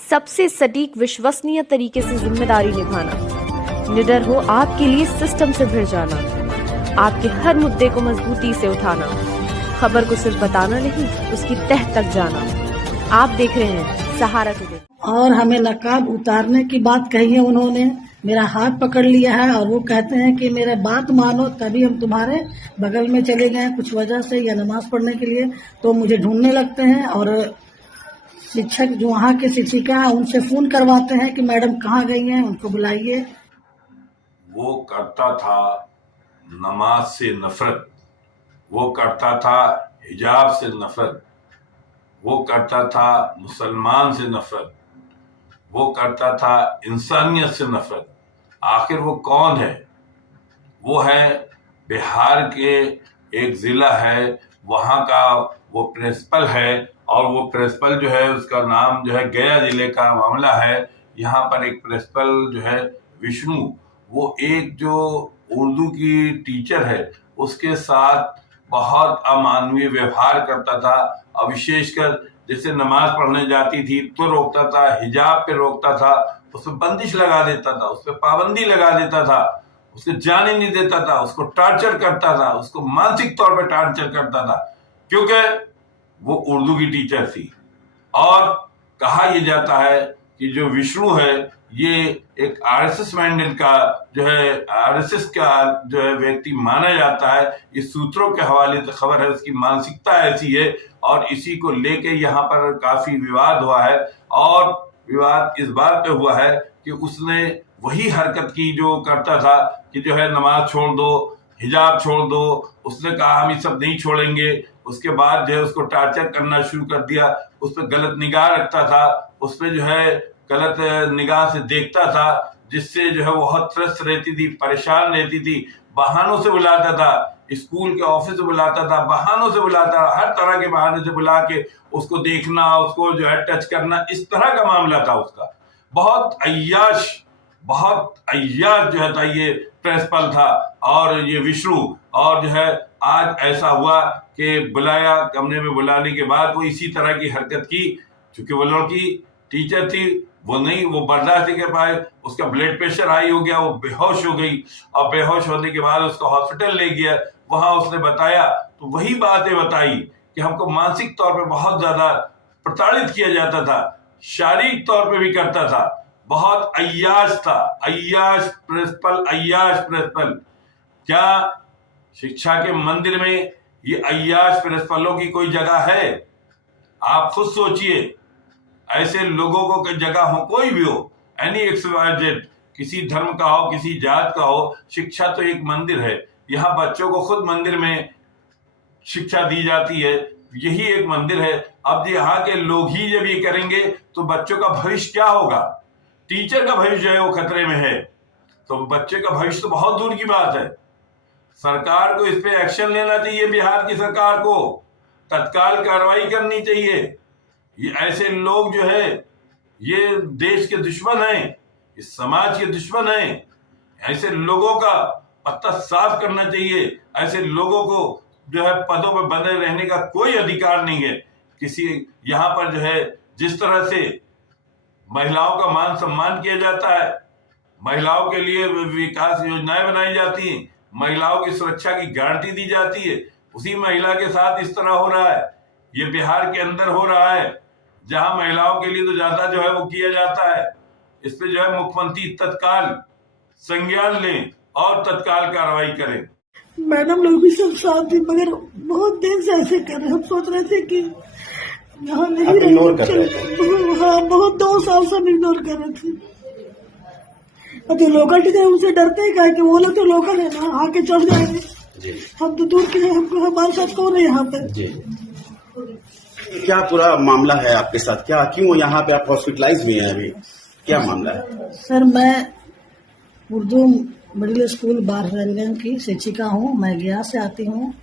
सबसे सटीक विश्वसनीय तरीके से जिम्मेदारी निभाना, निडर हो आपके लिए सिस्टम से भिड़ जाना, आपके हर मुद्दे को मजबूती से उठाना, खबर को सिर्फ बताना नहीं उसकी तह तक जाना। आप देख रहे हैं सहारा टुडे। और हमें नकाब उतारने की बात कही है उन्होंने, मेरा हाथ पकड़ लिया है और वो कहते हैं कि मेरा बात मानो तभी हम तुम्हारे बगल में चले गए कुछ वजह से या नमाज पढ़ने के लिए, तो मुझे ढूंढने लगते हैं और शिक्षक जो वहाँ के शिक्षिका हैं उनसे फोन करवाते हैं कि मैडम कहाँ गई हैं, उनको बुलाइए। वो करता था नमाज से नफरत, वो करता था हिजाब से नफरत, वो करता था मुसलमान से नफरत, वो करता था इंसानियत से नफरत। आखिर वो कौन है? वो है बिहार के एक जिला है, वहाँ का वो प्रिंसिपल है और वो प्रिंसिपल जो है उसका नाम जो है गया जिले का मामला है। यहाँ पर एक प्रिंसिपल जो है विष्णु, वो एक जो उर्दू की टीचर है उसके साथ बहुत अमानवीय व्यवहार करता था और विशेषकर जैसे नमाज पढ़ने जाती थी तो रोकता था, हिजाब पे रोकता था, उस पर बंदिश लगा देता था, उस पर पाबंदी लगा देता था, उसको जाने नहीं देता था, उसको टॉर्चर करता था, उसको मानसिक तौर पे टॉर्चर करता था क्योंकि वो उर्दू की टीचर थी। और कहा यह जाता है कि जो विष्णु है ये एक आरएसएस मैंडेट का जो है, आरएसएस का जो है व्यक्ति माना जाता है। इस सूत्रों के हवाले से खबर है, उसकी मानसिकता ऐसी है और इसी को लेके यहाँ पर काफी विवाद हुआ है। और विवाद इस बात पे हुआ है कि उसने वही हरकत की जो करता था कि जो है नमाज छोड़ दो, हिजाब छोड़ दो। उसने कहा हम ये सब नहीं छोड़ेंगे। उसके बाद जो है उसको टॉर्चर करना शुरू कर दिया, उस पर गलत निगाह रखता था, उस पर जो है गलत निगाह से देखता था, जिससे जो है वो बहुत त्रस्त रहती थी, परेशान रहती थी। बहानों से बुलाता था, स्कूल के ऑफिस से बुलाता था, बहानों से बुलाता था, हर तरह के बहाने से बुला के उसको देखना, उसको जो है टच करना, इस तरह का मामला था उसका। बहुत अय्याश जो है था ये प्रिंसिपल था और ये विष्णु। और जो है आज ऐसा हुआ कि बुलाया, कमरे में बुलाने के बाद वो इसी तरह की हरकत की। चूंकि वो लड़की टीचर थी, वो बर्दाश्त नहीं कर पाए, उसका ब्लड प्रेशर हाई हो गया, वो बेहोश हो गई और बेहोश होने के बाद उसको हॉस्पिटल ले गया। वहां उसने बताया तो वही बातें बताई कि हमको मानसिक तौर पे बहुत ज्यादा प्रताड़ित किया जाता था, शारीरिक तौर पे भी करता था, बहुत अय्याश था, अय्याश प्रिंसिपल। क्या शिक्षा के मंदिर में ये अय्याश प्रिंसिपलों की कोई जगह है? आप खुद सोचिए, ऐसे लोगों को जगह हो, कोई भी हो, एनी एक्स-वाई-जेड, किसी धर्म का हो, किसी जात का हो। शिक्षा तो एक मंदिर है, यहाँ बच्चों को खुद मंदिर में शिक्षा दी जाती है, यही एक मंदिर है। अब यहाँ के लोग ही जब ये करेंगे तो बच्चों का भविष्य क्या होगा? टीचर का भविष्य जो है वो खतरे में है, तो बच्चे का भविष्य तो बहुत दूर की बात है। सरकार को इस पे एक्शन लेना चाहिए, बिहार की सरकार को तत्काल कार्रवाई करनी चाहिए। ये ऐसे लोग जो है ये देश के दुश्मन हैं, इस समाज के दुश्मन हैं। ऐसे लोगों का पत्ता साफ करना चाहिए। ऐसे लोगों को जो है पदों पर बने रहने का कोई अधिकार नहीं है। किसी यहाँ पर जो है जिस तरह से महिलाओं का मान सम्मान किया जाता है, महिलाओं के लिए विकास योजनाएं बनाई जाती हैं, महिलाओं की सुरक्षा की गारंटी दी जाती है, उसी महिला के साथ इस तरह हो रहा है। ये बिहार के अंदर हो रहा है, जहां महिलाओं के लिए तो ज्यादा जो है वो किया जाता है। इस पे जो है मुख्यमंत्री तत्काल संज्ञान लें और तत्काल कार्रवाई करें। मैडम लोग भी सब साथ थे, मगर बहुत देर से ऐसे कर रहे। हम सोच रहे थे कि यहाँ नहीं रहे। हाँ, बहुत 2 साल से इग्नोर कर रहे थे। जो लोकल टीचर उनसे डरते ही क्या कि वो लोग तो लोकल है ना, आके चढ़ जाएंगे। हम तो दूर के हैं, हमको हमारे साथ कौन है यहाँ पे? क्या पूरा मामला है आपके साथ? क्या क्यों यहाँ पे आप हॉस्पिटलाइज भी हैं? अभी क्या मामला है? सर, मैं उर्दू मिडिल स्कूल बाररंजन की शिक्षिका हूँ, मैं गया से आती हूँ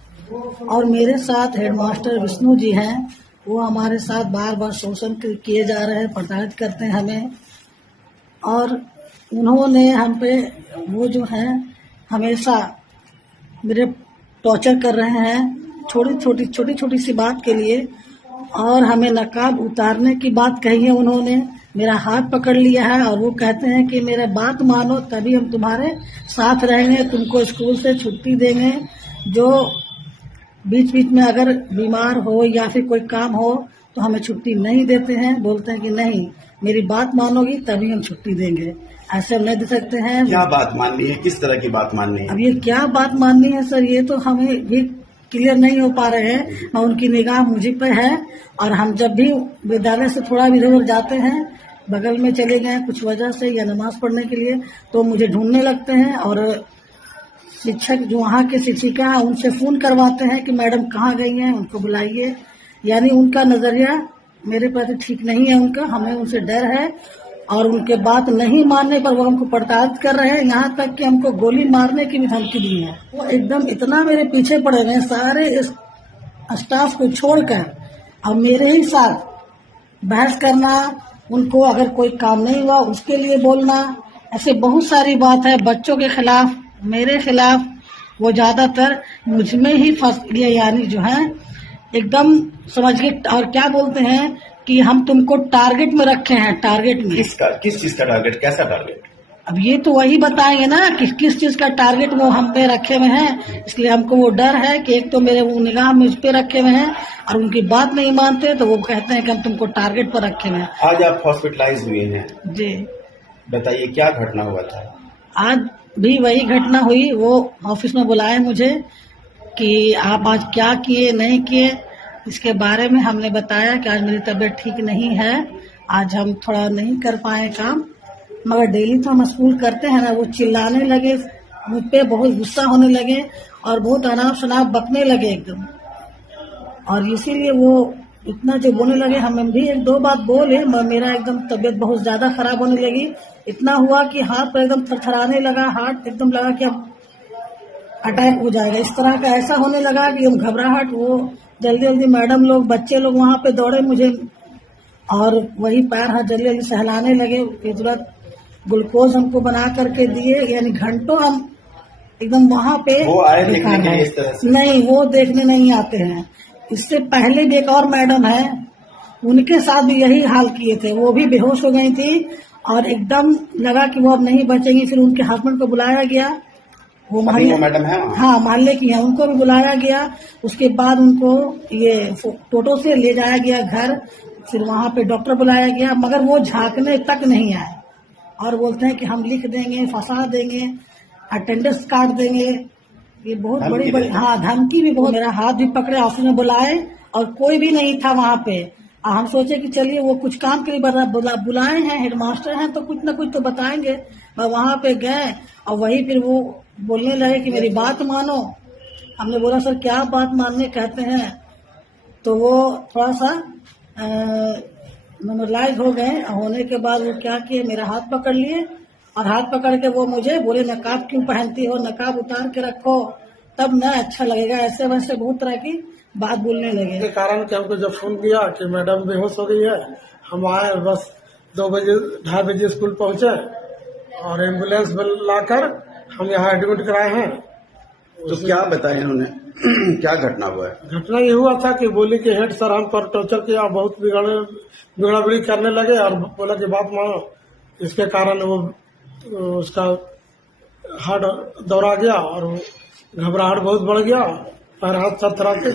और मेरे साथ हेडमास्टर विष्णु जी हैं। वो हमारे साथ बार बार शोषण किए जा रहे हैं, प्रताड़ित करते हैं हमें। और उन्होंने हम पे वो जो है हमेशा मेरे टॉर्चर कर रहे हैं छोटी छोटी सी बात के लिए। और हमें नकाब उतारने की बात कही है उन्होंने, मेरा हाथ पकड़ लिया है और वो कहते हैं कि मेरा बात मानो तभी हम तुम्हारे साथ रहेंगे, तुमको स्कूल से छुट्टी देंगे। जो बीच बीच में अगर बीमार हो या फिर कोई काम हो तो हमें छुट्टी नहीं देते हैं, बोलते हैं कि नहीं मेरी बात मानोगी तभी हम छुट्टी देंगे, ऐसे हम नहीं दे सकते हैं। क्या बात माननी है, किस तरह की बात माननी है? अब ये क्या बात माननी है सर, ये तो हमें भी क्लियर नहीं हो पा रहे हैं। और उनकी निगाह मुझे पे है और हम जब भी विद्यालय से थोड़ा भी इधर जाते हैं, बगल में चले गए कुछ वजह से या नमाज पढ़ने के लिए, तो मुझे ढूंढने लगते हैं और शिक्षक जो वहाँ के शिक्षिका है उनसे फोन करवाते हैं कि मैडम कहाँ गई हैं, उनको बुलाइए। यानी उनका नजरिया मेरे प्रति ठीक नहीं है उनका, हमें उनसे डर है और उनके बात नहीं मानने पर वो हमको प्रताड़ित कर रहे हैं, यहाँ तक कि हमको गोली मारने की भी धमकी दी है। वो एकदम इतना मेरे पीछे पड़े हुए हैं, सारे इस स्टाफ को छोड़कर और मेरे ही साथ बहस करना, उनको अगर कोई काम नहीं हुआ उसके लिए बोलना, ऐसे बहुत सारी बात है। बच्चों के खिलाफ, मेरे खिलाफ, वो ज्यादातर मुझ में ही फंस लिए, यानी जो है एकदम समझ के। और क्या बोलते हैं कि हम तुमको टारगेट में रखे हैं, टारगेट में। किस चीज का टारगेट, कैसा टारगेट? अब ये तो वही बताएंगे ना कि किस चीज का टारगेट वो हम पे रखे हुए हैं। इसलिए हमको वो डर है कि एक तो मेरे वो निगाह मुझ पे रखे हुए हैं और उनकी बात नहीं मानते तो वो कहते हैं कि हम तुमको टारगेट पर रखे हुए हैं। आज आप हॉस्पिटलाइज हुए हैं जी बताइए क्या घटना हुआ था? आज भी वही घटना हुई। वो ऑफिस में बुलाए मुझे कि आप आज क्या किए नहीं किए, इसके बारे में हमने बताया कि आज मेरी तबीयत ठीक नहीं है, आज हम थोड़ा नहीं कर पाए काम, मगर डेली तो हम स्कूल करते हैं ना। वो चिल्लाने लगे मुझ पे, बहुत गुस्सा होने लगे और बहुत अनाप शनाप बकने लगे एकदम। और इसीलिए वो इतना जो बोलने लगे, हम भी एक दो बात बोले, मेरा एकदम तबीयत बहुत ज्यादा खराब होने लगी। इतना हुआ कि हाथ पर एकदम थरथराने लगा, हाथ एकदम लगा कि अब अटैक हो जाएगा, इस तरह का ऐसा होने लगा कि हम घबराहट। वो जल्दी जल्दी मैडम लोग, बच्चे लोग वहां पे दौड़े मुझे और वही पैर हाथ जल्दी जल्दी सहलाने लगे। तुरंत ग्लूकोज हमको बना करके दिए, यानी घंटों हम एकदम वहां पे। वो आए देखने के लिए इस तरह से? नहीं, वो देखने नहीं आते हैं। इससे पहले भी एक और मैडम है, उनके साथ भी यही हाल किए थे, वो भी बेहोश हो गई थी और एकदम लगा कि वो अब नहीं बचेंगी। फिर उनके हस्बैंड को बुलाया गया, वो मैडम है, हाँ मोहल्ले की है, उनको भी बुलाया गया। उसके बाद उनको ये टोटो से ले जाया गया घर, फिर वहां पे डॉक्टर बुलाया गया, मगर वो झांकने तक नहीं आए और बोलते हैं कि हम लिख देंगे, फंसा देंगे, अटेंडेंस काट देंगे। ये बहुत बड़ी बड़ी, हाँ धमकी भी बहुत। मेरा हाथ भी पकड़े, ऑफिस में बुलाए और कोई भी नहीं था वहां पे। हम सोचे कि चलिए वो कुछ काम के लिए बुलाए हैं, हेडमास्टर हैं तो कुछ न कुछ तो बताएंगे। मैं वहां पे गए और वही फिर वो बोलने लगे कि मेरी बात मानो। हमने बोला सर क्या बात मानने कहते हैं, तो वो थोड़ा सा नॉर्मलाइज हो गए। होने के बाद वो क्या किए, मेरा हाथ पकड़ लिए और हाथ पकड़ के वो मुझे बोले नकाब क्यों पहनती हो, नकाब उतार के रखो तब न अच्छा लगेगा, ऐसे वैसे बहुत तरह की बात बोलने लगे। के कारण कि हमको जब फोन किया कि मैडम बेहोश हो गई है, हम आए, बस 2 बजे 2:30 बजे स्कूल पहुंचे और एम्बुलेंस लाकर हम यहाँ एडमिट कराए हैं। तो क्या बताया इन्होंने? क्या घटना हुआ है? घटना ये हुआ था कि बोली कि हेड सर हम पर टॉर्चर किया, बहुत बिगड़ाबिड़ी करने लगे और बोला कि बात मानो। इसके कारण वो उसका हार्ट दौड़ा गया और घबराहट बहुत बढ़ गया, पैर हाथ थरथराते